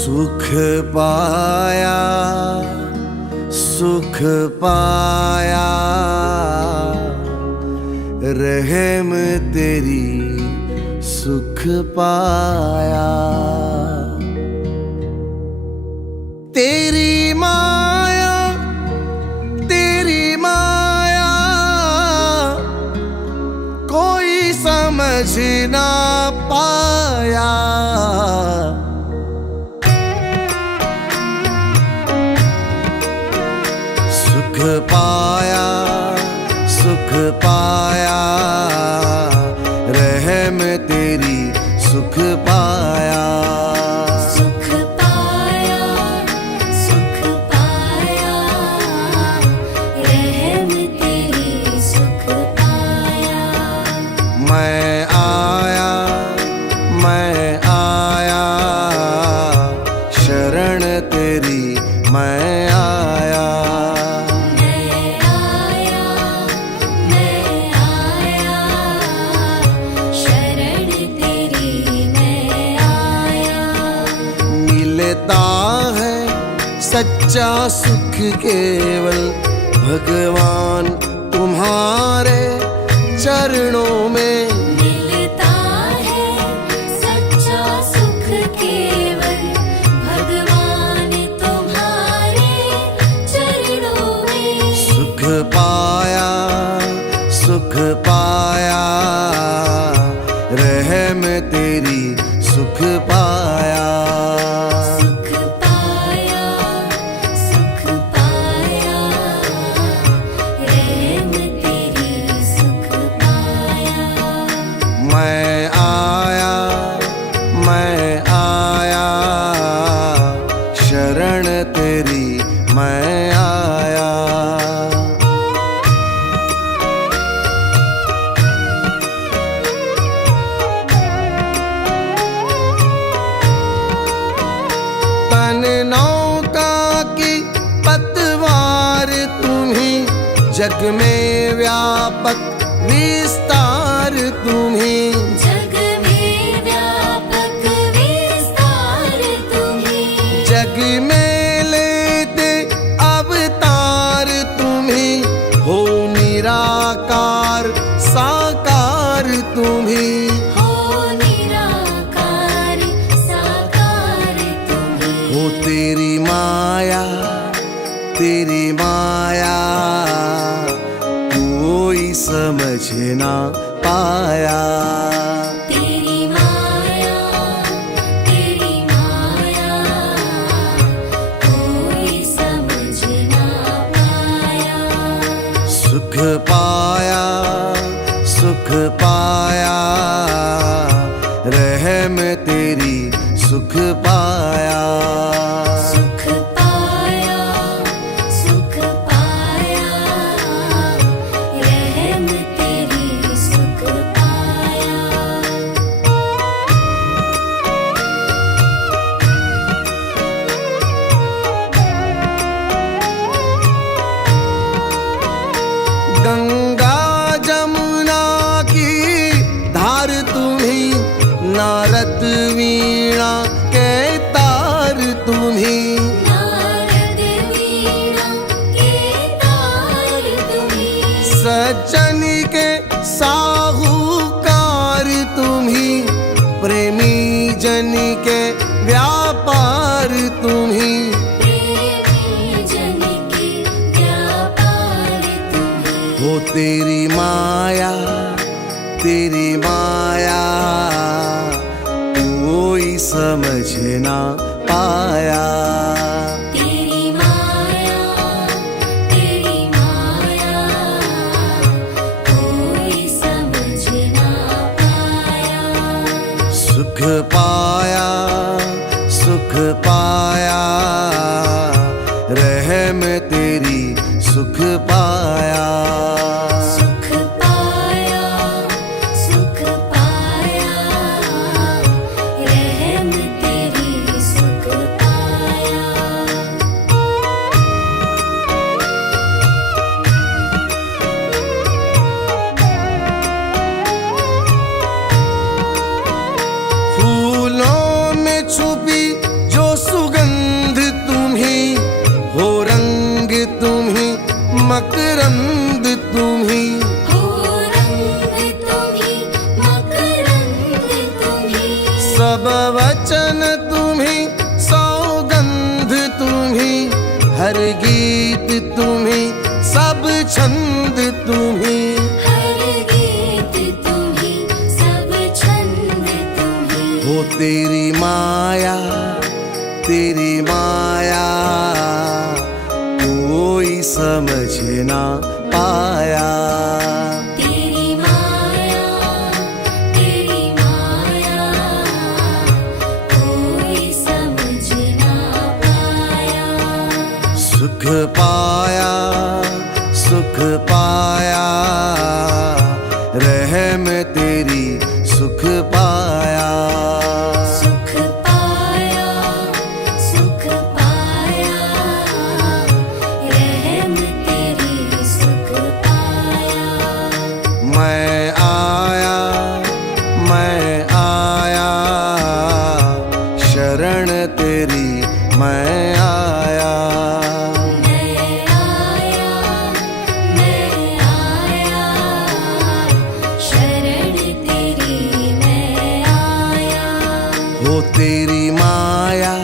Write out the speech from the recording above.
सुख पाया सुख पाया, रहम तेरी सुख पाया। तेरी माया कोई समझ ना पाया। सुख पाया सुख पाया, रहम तेरी सुख पाया। सुख पाया सुख पाया, रहम तेरी सुख पाया। मैं आया शरण तेरी मैं आया। शरण तेरी मैं आया। मिलता है सच्चा सुख केवल भगवान तुम्हारे चरणों में। मिलता है सच्चा सुख केवल भगवान तुम्हारे चरणों में। सुख पाया सुख पाया, रहम तेरी सुख पाया। सुख पाया सुख पाया, रहम तेरी सुख पाया। मैं आया शरण तेरी मैं आया। तन नौका की पतवार तुम्ही, जग में व्यापक विस्तार तुम्ही। जग में व्यापक विस्तार तुम्ही। जग में लेते अवतार तुम्ही, हो निराकार साकार तुम्ही। हो निराकार साकार तुम्ही। हो तेरी माया कोई समझ ना पाया। तेरी माया कोई समझ ना पाया। सुख पाया सुख पाया, रहम तेरी सुख पाया। सुख पाया सुख पाया, रहम तेरी सुख पाया। गंगा जमुना की धार तुम्ही, नारद वीणा के तार तुम्ही। नारद वीणा के तार तुम्ही। सज्जन के साहूकार तुम्ही, प्रेमी जन के व्यापार तुम्ही। प्रेमी जन के व्यापार तुम्ही। हो तेरी माया कोई समझ ना पाया। तेरी माया कोई समझ ना पाया। सुख पाया रहम तेरी सुख पाया। सुख पाया रहम तेरी सुख पाया। फूलों में छुपी जो सब वचन तुम्ही, सौगंध तुम्ही, हर गीत तुम्ही, सब छंद तुम्ही। हर गीत तुम्ही, सब छंद तुम्ही। हो तेरी माया, तेरी माया, कोई समझ ना पाया। तेरी माया, तेरी माया, कोई समझ ना पाया। सुख पाया, सुख पाया, रहम तेरी सुख पाया। सुख पाया, सुख पाया, रहम तेरी सुख पाया। मैं आया, मैं आया, शरण तेरी मैं आया। मैं आया, मैं आया, शरण तेरी मैं आया। हो तेरी माया,